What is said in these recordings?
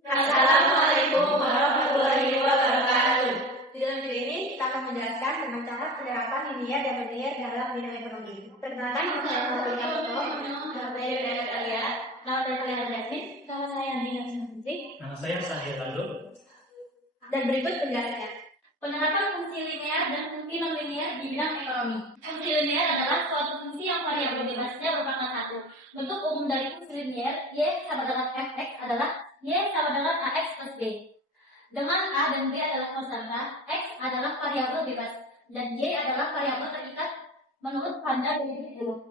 Assalamualaikum warahmatullahi wabarakatuh. Di dalam video ini kita akan menjelaskan tentang cara penerapan linear dan nonlinear dalam bidang ekonomi. Perkenalkan, saya Fatimah Putro. Nama saya Dalia. Nama saya Jasmine. Nama saya Andina Suci. Nama saya Sahir Lalu. Dan berikut penjelasannya. Penerapan fungsi linear dan fungsi non-linear di bidang ekonomi. Fungsi linear adalah suatu fungsi yang variabel bebasnya merupakan satu. Bentuk umum dari fungsi linear, y sama dengan fx adalah y sama dengan ax plus b. Dengan a dan b adalah konstanta, x adalah variabel bebas, dan y adalah variabel terikat menurut Van der Waals.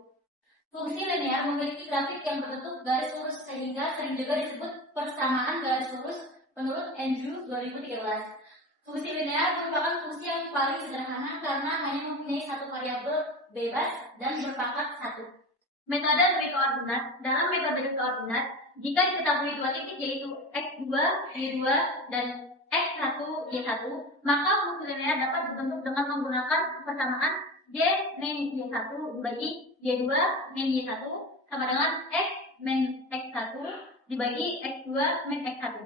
Fungsi linear memiliki grafik yang berbentuk garis lurus sehingga sering juga disebut persamaan garis lurus menurut Andrew 2013. Fungsi linear merupakan fungsi yang paling sederhana karena hanya mempunyai satu variabel bebas dan berpangkat satu. Metode beri koordinat. Dalam metode beri koordinat, jika diketahui dua titik yaitu x2, y2, dan x1, y1, maka fungsi linear dapat dibentuk dengan menggunakan persamaan y min y1 dibagi y2 min y1 sama dengan x min x1 dibagi x2 min x1.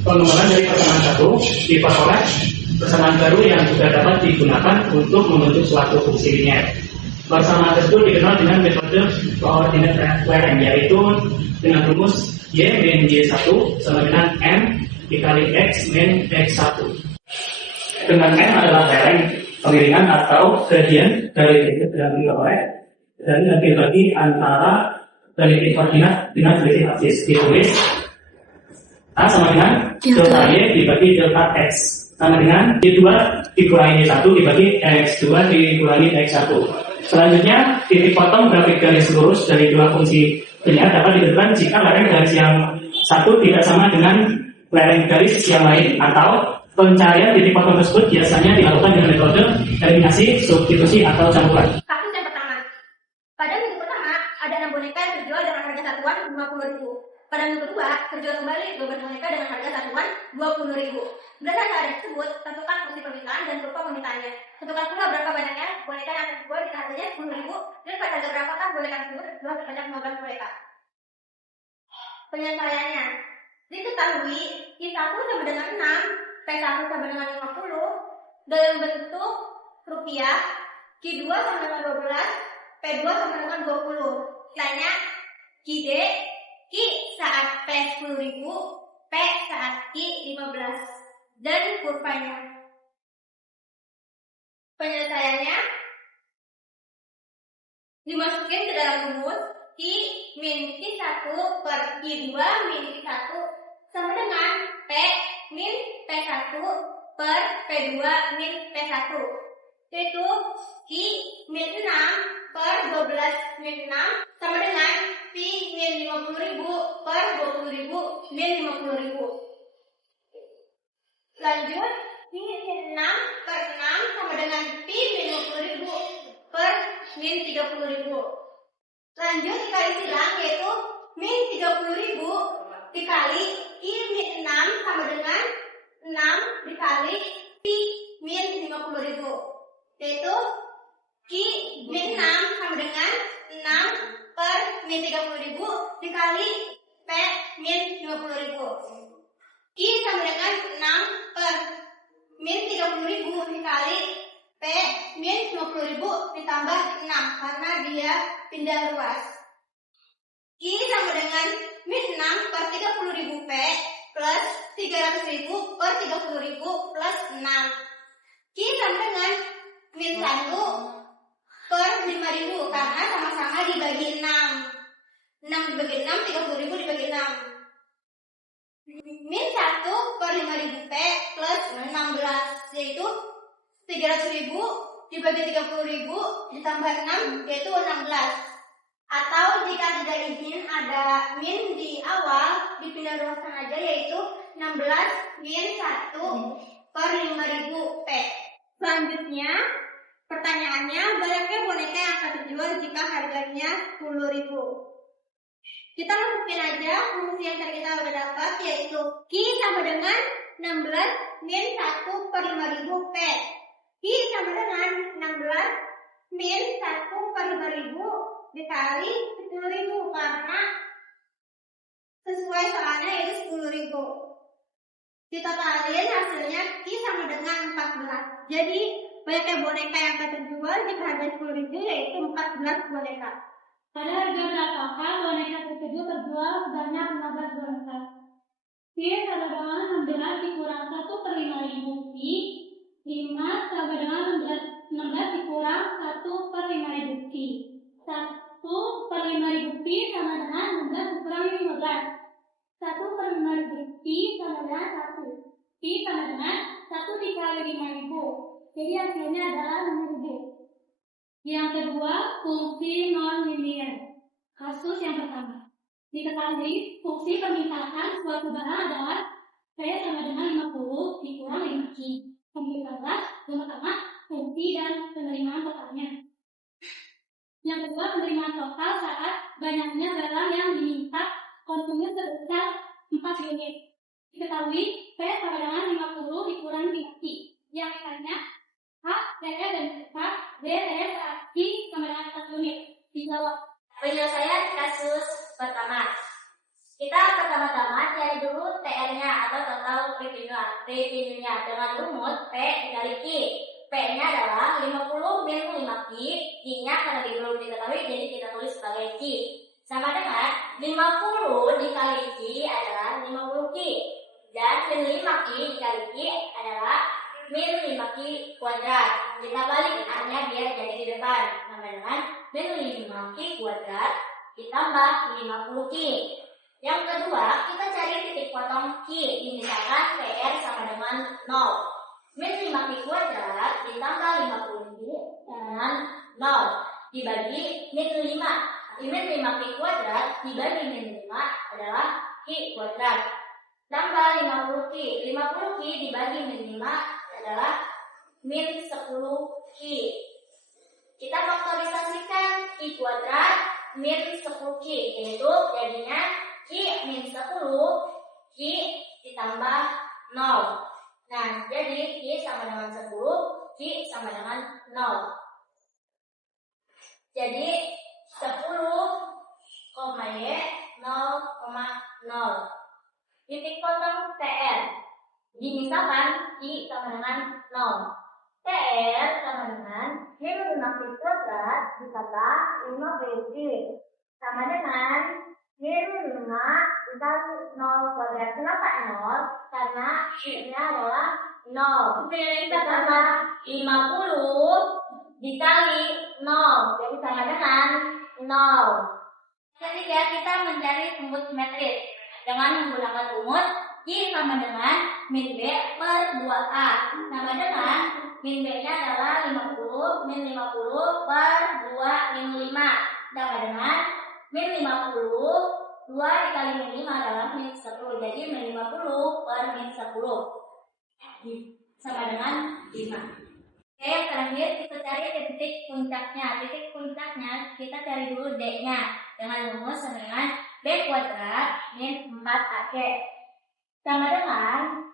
Pengembangan dari persamaan satu diperoleh persamaan baru yang juga dapat digunakan untuk membentuk suatu fungsi linear. Persamaan tersebut dikenal dengan metode koordinat lereng, yaitu dengan rumus y min y1 sama dengan m dikali x min x1. Dengan m adalah lereng pengiringan atau gradien dari titik yang diperoleh dan dibagi antara dari koordinat dengan selisih aksis. Ditulis A sama dengan delta Y dibagi delta X sama dengan Y2 dikurangi Y1 dibagi X2 dikurangi X1. Selanjutnya, titik potong grafik garis lurus dari dua fungsi linear dapat ditentukan jika lereng garis yang satu tidak sama dengan lereng garis yang lain, atau pencarian titik potong tersebut biasanya dilakukan dengan metode eliminasi, substitusi, atau campuran. Kasus yang pertama. Pada minggu pertama, ada 6 boneka yang terjual dengan harga satuan 50.000. Pada minggu kedua, terjual kembali 12 boneka dengan harga satuan 20.000. Berdasarkan keadaan tersebut, tentukan fungsi permintaan dan kurva permintaannya. Tentukan pula berapa banyaknya boneka yang terjual dengan harganya 10.000 dan pada harga berapakah boneka tersebut terjual sebanyak 15 boneka. Penyelesaiannya. Diketahui I1 sama dengan 6, P1 sama dengan 50 dalam bentuk rupiah, Q2 sama dengan 12, P2 sama dengan 20. Sisanya QD, Q saat P 10.000, P saat Q 15, dan kurvanya. Penyelesaiannya dimasukin ke dalam rumus Q min Q1 per Q2 min Q1 sama dengan P min P1 per P2 min P1, yaitu Q min 6 per 12 min 6 sama dengan P min 50.000 per 20.000 min 50.000. Lanjut, P min 6 per 6 sama dengan P min 50.000 per min 30.000. Lanjut dikali silang, yaitu min 30.000 dikali Q min 6 sama dengan 6 dikali P min 50.000, yaitu Q min 6 sama dengan 6 per min 30.000 dikali P min 50.000. Q sama dengan 6 per min 30.000 dikali P min 50.000 ditambah 6 karena dia pindah ruas. Q sama dengan min 6 per 30.000 P plus 300.000 per 30.000 plus 6. Q sama dengan min 1 per 5.000 karena sama-sama dibagi 6. 6 dibagi 6, 30.000 dibagi 6. Min 1 per 5.000 P plus 16, yaitu 300.000 dibagi 30.000 ditambah 6, yaitu 16. Atau jika tidak ingin ada min di awal, dipindah ruaskan aja, yaitu 16 min 1 per 5.000 P. Selanjutnya, pertanyaannya, banyaknya boneka yang akan terjual jika harganya 10.000. Kita masukin aja fungsi yang tadi kita udah dapat, yaitu Q sama dengan 16 min 1 per 5.000 P. Q sama dengan 16 min 1 per 5.000 dikali 10.000 karena sesuai Pengesalannya itu 10.000. Ditotalin hasilnya Ki sama dengan 14. Jadi banyaknya boneka yang terjual jika harga 10.000 yaitu 14 boneka. Pada harga berapakah boneka tersebut terjual sebanyak 15 boneka? Ki sama dengan 16 dikurang 1/5.000 Ki. 5 sama dengan 16 dikurang 1/5.000 Ki. 1/5.000 Ki sama dengan 16 dikurangi 15. 1/5.000 Ki sama dengan 1. Ki sama dengan 1 dikali 5.000. Jadi hasilnya adalah 5.000. Yang kedua, fungsi non-linear. Kasus yang pertama. Diketahui fungsi permintaan suatu barang adalah P sama dengan 50 dikurang 5 Ki. Pemilikanlah pertama fungsi dan penerimaan totalnya. Yang kedua, penerimaan total saat banyaknya barang yang diminta konsumsi sebesar 4 unit. Diketahui P sama dengan 50 dikurangi 5 Ki. Yang lainnya H, TR, dan K, D, TR, Ki sama dengan 4 unit. Dijawab. Penyelesaian kasus pertama. Kita pertama-tama cari dulu TR-nya atau total revenue-nya dengan rumus P dikali Q. P-nya adalah 50 min 5 Q. Q-nya karena belum diketahui jadi kita tulis sebagai Q. Sama dengan 50 dikali Q adalah 50 Q. Dan min 5 Q dikali Q adalah min 5 Q kuadrat. Kita balik A-nya biar jadi di depan. Sama dengan min 5 Q kuadrat ditambah 50 Q. Yang kedua, kita cari titik potong Q. Misalkan PR sama dengan 0. Min 5 Q kuadrat ditambah 50 Q dengan 0 dibagi min 5. Min 5 Q kuadrat dibagi min 5 adalah Q kuadrat. Tambah 50 Q. 50 Q dibagi min 5 adalah min 10 Q. Kita faktorisasikan Q kuadrat min 10 Q, yaitu jadinya Q min 10 Q ditambah 0. Nah, jadi Q sama dengan 10, Q sama dengan 0. Jadi 10, Y 0,0. Titik potong TR. Dimintakan Q sama dengan 0. TR sama dengan min 5 Q kuadrat ditambah 5 Q sama dengan min 5 dikali 0 kuadrat. Kenapa 0? Karena Q-nya adalah 0. Ditambah 50 dikali 0. Jadi sama dengan 0. Ketiga, kita mencari rumus simetris dengan menggunakan rumus Q sama dengan min B per 2A. Sama dengan min B-nya adalah 50, min 50 per 2 min 5. Sama dengan min 50, 2 dikali min 5 adalah min 10. Jadi min 50 per min 10 sama dengan 5. Oke, yang terakhir kita cari titik puncaknya. Titik puncaknya kita cari dulu D-nya dengan rumus sama dengan B kuadrat min 4AC. Sama dengan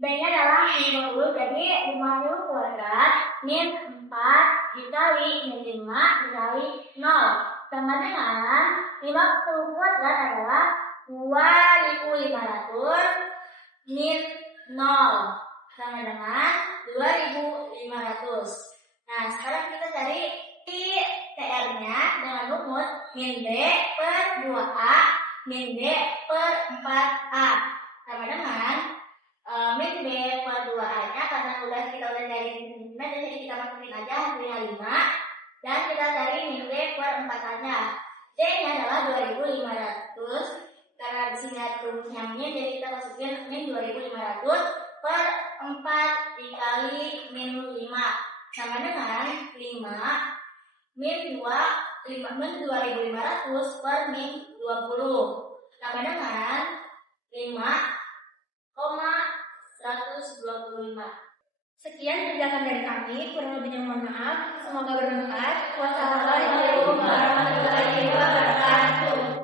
B-nya adalah 50, jadi 50 kuadrat min 4 dikali min 5 dikali 0. Sama dengan 50 kuadrat adalah 2.500 min 0. Sama dengan 2.500. Nah, sekarang kita cari TR-nya dengan rumus min B per 2A min B per 4A. Sama dengan min B per 2A-nya karena kita udah cari min B, jadi kita masukin aja hasilnya 5. Dan kita cari min B per 4A-nya. D-nya adalah 2.500. Karena di sini ada rumusnya min, jadi kita masukin min 2.500 per 4 dikali min 5 sama dengan 5 min 2 min 2.500 per min 20 sama dengan 5,125. Sekian penjelasan dari kami, kurang lebihnya mohon maaf. Semoga bermanfaat. Wassalamualaikum warahmatullahi wabarakatuh.